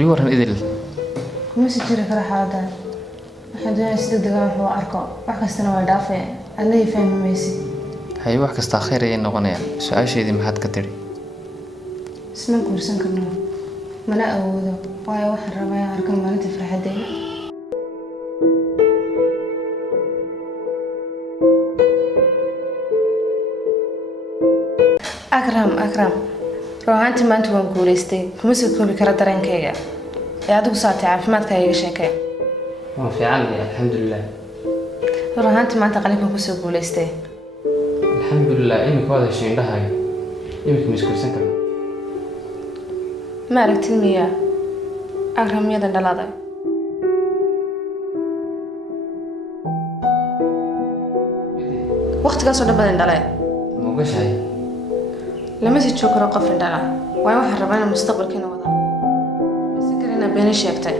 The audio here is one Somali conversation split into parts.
يورن إذل كم سجل فرح هذا أحد يصدق دقام هو أركو وحكى السنة ودافع الله يفهم ميسي هاي واحد كستاخير إيه نغنية سؤال شيء دي محد كتير اسمك ورسن كرنا ملا أوده واي واحد ربايا أركو ما نتفرح الدين أكرم روحانتي ما أنتوا نقوليستي كم سكون بكرة درين كيا يا دوك ساعتي عافمات كيا شكاية ما في عالي الحمد لله روحانتي ما أنت قلبك كم سكوليستي الحمد لله إمك هذا الشيء ده هاي إمك مسكول سكر ما ركت المياه أكرم يدا دلاضي وقت قصو دبل دلاي مو قش هاي لما تشوك رقف دلا واي واحد ربنا المستقبل كنا وضع بس كرنا بين الشيكتين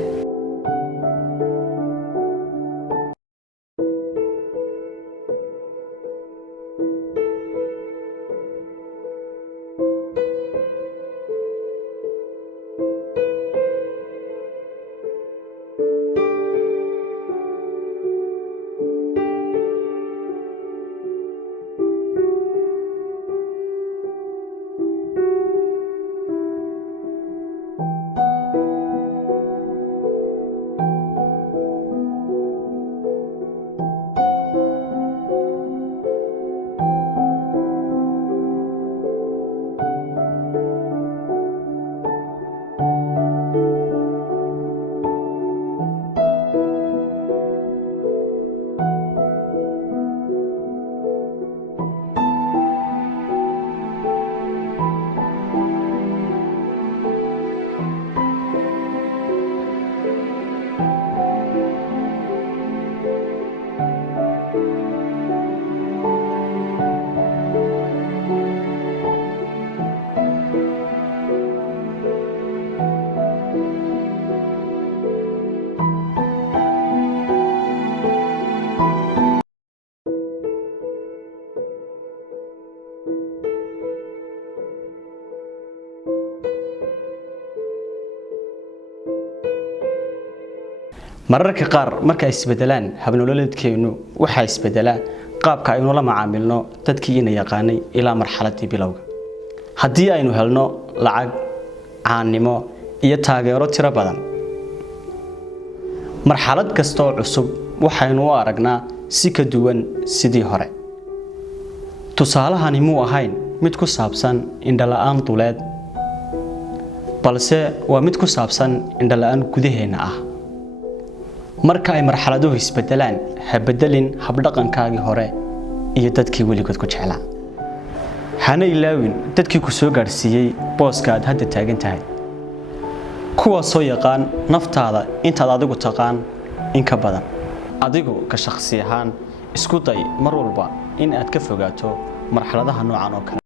mararka qaar marka ay isbedelaan habnololeedkeenu waxa isbedela qaabka aynu la macaamilno dadkii ina yaqaanay ilaa marxaladii bilowga hadii aynu helno lacag caanimo iyo taageero tiro badan marxalad kasta oo cusub waxaynu u aragnaa si ka duwan sidii hore tusaalahani muu ahayn mid ku saabsan indhala'aan duleed balse waa mid ku saabsan indhala'aan gudaheena ah marka ay marxaladuhu isbedelaan ha bedelin habdhaqankaagii hore iyo dadkii weligood ku jeclaa hana ilaawin dadkii ku soo gaarsiiyay booska aad hadda taagan tahay kuwaasoo yaqaan naftaada intaad adigu taqaan in ka badan adigu ka shakhsi ahaan isku day mar walba in aad ka fogaato marxaladaha noocan oo kale